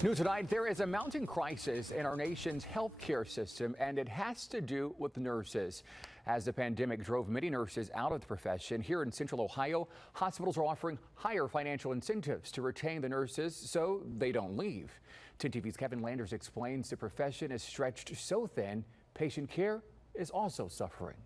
New tonight, there is a mounting crisis in our nation's healthcare system, and it has to do with nurses. As the pandemic drove many nurses out of the profession, here in Central Ohio, hospitals are offering higher financial incentives to retain the nurses so they don't leave. 10 TV's Kevin Landers explains the profession is stretched so thin, patient care is also suffering.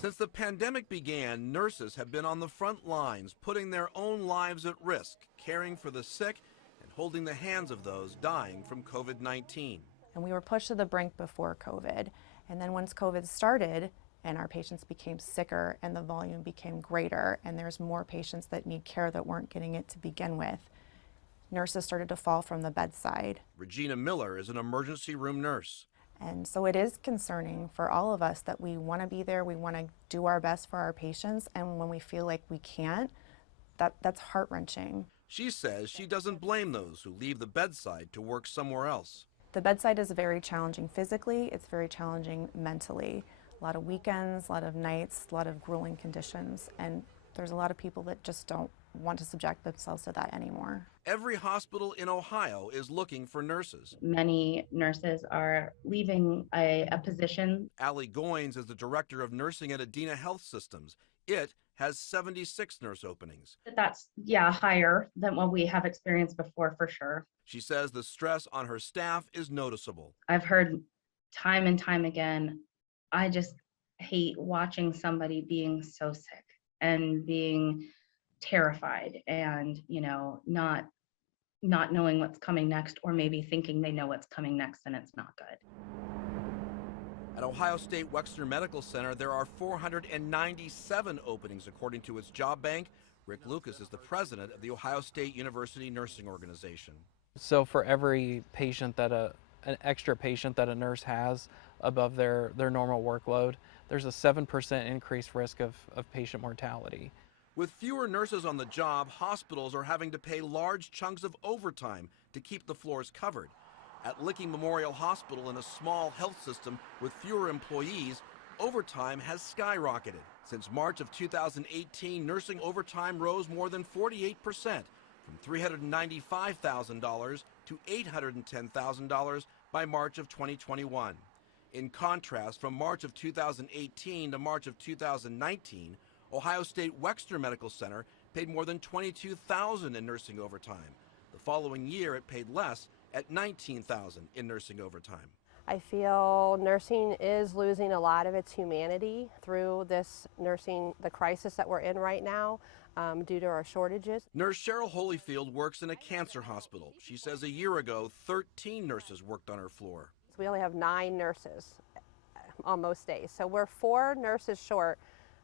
Since the pandemic began, nurses have been on the front lines, putting their own lives at risk, caring for the sick and holding the hands of those dying from COVID-19. And we were pushed to the brink before COVID. And then once COVID started and our patients became sicker and the volume became greater and there's more patients that need care that weren't getting it to begin with, nurses started to fall from the bedside. Regina Miller is an emergency room nurse. And so it is concerning for all of us that we want to be there, we want to do our best for our patients, and when we feel like we can't, that's heart-wrenching. She says she doesn't blame those who leave the bedside to work somewhere else. The bedside is very challenging physically, it's very challenging mentally. A lot of weekends, a lot of nights, a lot of grueling conditions, and there's a lot of people that just don't want to subject themselves to that anymore. Every hospital in Ohio is looking for nurses. Many nurses are leaving a position. Allie Goins is the director of nursing at Adena Health Systems. It has 76 nurse openings. That's, higher than what we have experienced before, for sure. She says the stress on her staff is noticeable. I've heard time and time again, I just hate watching somebody being so sick and being terrified and, not knowing what's coming next, or maybe thinking they know what's coming next and it's not good. At Ohio State Wexner Medical Center, there are 497 openings according to its job bank. Rick Lucas is the president of the Ohio State University Nursing Organization. So for every patient that an extra patient that a nurse has above their normal workload, there's a 7% increased risk of patient mortality. With fewer nurses on the job, hospitals are having to pay large chunks of overtime to keep the floors covered. At Licking Memorial Hospital, in a small health system with fewer employees, overtime has skyrocketed. Since March of 2018, nursing overtime rose more than 48%, from $395,000 to $810,000 by March of 2021. In contrast, from March of 2018 to March of 2019, Ohio State Wexner Medical Center paid more than $22,000 in nursing overtime. The following year, it paid less at $19,000 in nursing overtime. I feel nursing is losing a lot of its humanity through this the crisis that we're in right now due to our shortages. Nurse Cheryl Holyfield works in a cancer hospital. She says a year ago, 13 nurses worked on her floor. We only have 9 nurses on most days, so we're 4 nurses short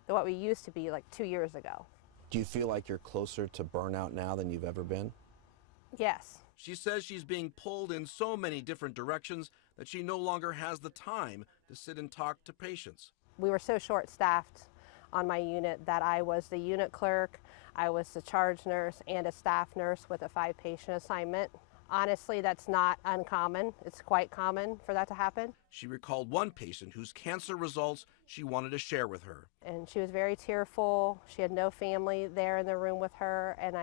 than what we used to be like 2 years ago. Do you feel like you're closer to burnout now than you've ever been? Yes. She says she's being pulled in so many different directions that she no longer has the time to sit and talk to patients. We were so short-staffed on my unit that I was the unit clerk, I was the charge nurse, and a staff nurse with a 5-patient assignment. Honestly, that's not uncommon. It's quite common for that to happen. She recalled one patient whose cancer results she wanted to share with her. And she was very tearful. She had no family there in the room with her, and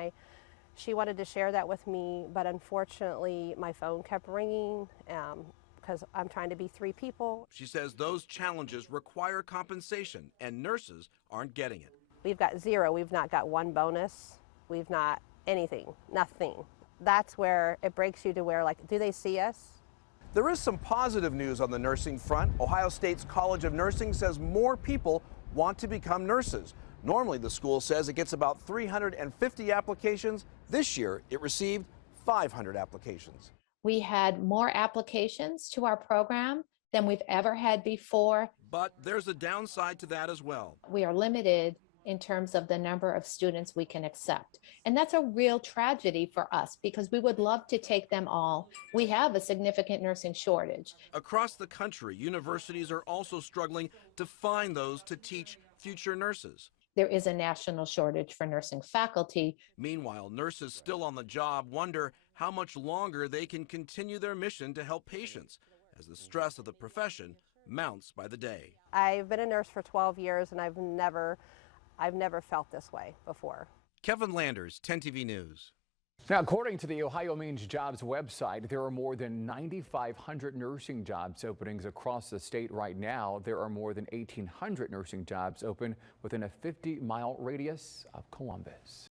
she wanted to share that with me, but unfortunately my phone kept ringing because I'm trying to be 3 people. She says those challenges require compensation, and nurses aren't getting it. We've got 0. We've not got 1 bonus. We've not anything, nothing. That's where it breaks you to where, like, do they see us? There is some positive news on the nursing front. Ohio State's College of Nursing says more people want to become nurses. Normally, the school says it gets about 350 applications. This year, it received 500 applications. We had more applications to our program than we've ever had before. But there's a downside to that as well. We are limited in terms of the number of students we can accept. And that's a real tragedy for us because we would love to take them all. We have a significant nursing shortage. Across the country, universities are also struggling to find those to teach future nurses. There is a national shortage for nursing faculty. Meanwhile, nurses still on the job wonder how much longer they can continue their mission to help patients as the stress of the profession mounts by the day. I've been a nurse for 12 years and I've never felt this way before. Kevin Landers, 10 TV News. Now, according to the Ohio Means Jobs website, there are more than 9,500 nursing jobs openings across the state right now. There are more than 1,800 nursing jobs open within a 50-mile radius of Columbus.